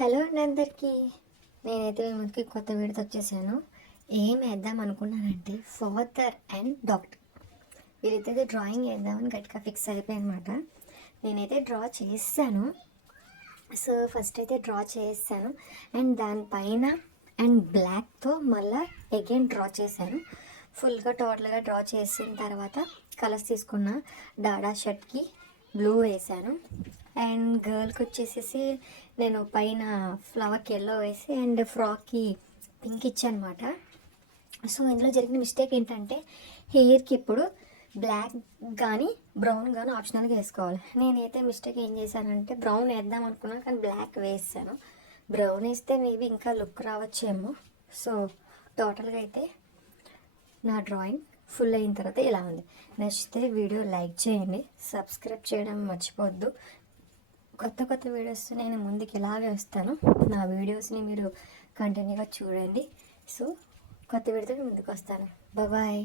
Hello అండి అందరికీ. నేనైతే మీ ముందుకి కొత్త వీడియోతో వచ్చేసాను. ఏం వేద్దాం అనుకున్నానంటే ఫాదర్ అండ్ డాక్టర్ వీళ్ళైతే డ్రాయింగ్ వేద్దామని గట్టిగా ఫిక్స్ అయిపోయాయి అనమాట. నేనైతే డ్రా చేశాను. సో ఫస్ట్ అయితే డ్రా చేశాను అండ్ దానిపైన అండ్ బ్లాక్తో మళ్ళీ అగైన్ డ్రా చేశాను. ఫుల్గా టోటల్గా డ్రా చేసిన తర్వాత కలర్స్ తీసుకున్న డాడా షర్ట్కి బ్లూ వేసాను అండ్ గర్ల్కి వచ్చేసేసి నేను పైన ఫ్లవర్కి ఎల్లో వేసి అండ్ ఫ్రాక్కి పింక్ ఇచ్చానమాట. సో ఇందులో జరిగిన మిస్టేక్ ఏంటంటే హెయిర్కి ఇప్పుడు బ్లాక్ కానీ బ్రౌన్ కానీ ఆప్షనల్గా వేసుకోవాలి. నేనైతే మిస్టేక్ ఏం చేశానంటే బ్రౌన్ వేద్దాం అనుకున్నాను కానీ బ్లాక్ వేసాను. బ్రౌన్ వేస్తే మేబీ ఇంకా లుక్ రావచ్చేమో. సో టోటల్గా అయితే నా డ్రాయింగ్ ఫుల్ అయిన తర్వాత ఇలా ఉంది. నచ్చితే వీడియో లైక్ చేయండి, సబ్స్క్రైబ్ చేయడం మర్చిపోవద్దు. కొత్త కొత్త వీడియోస్ నేను ముందుకు ఇలాగే వస్తాను. నా వీడియోస్ని మీరు కంటిన్యూగా చూడండి. సో కొత్త వీడియోతో ముందుకు వస్తాను. బాయ్.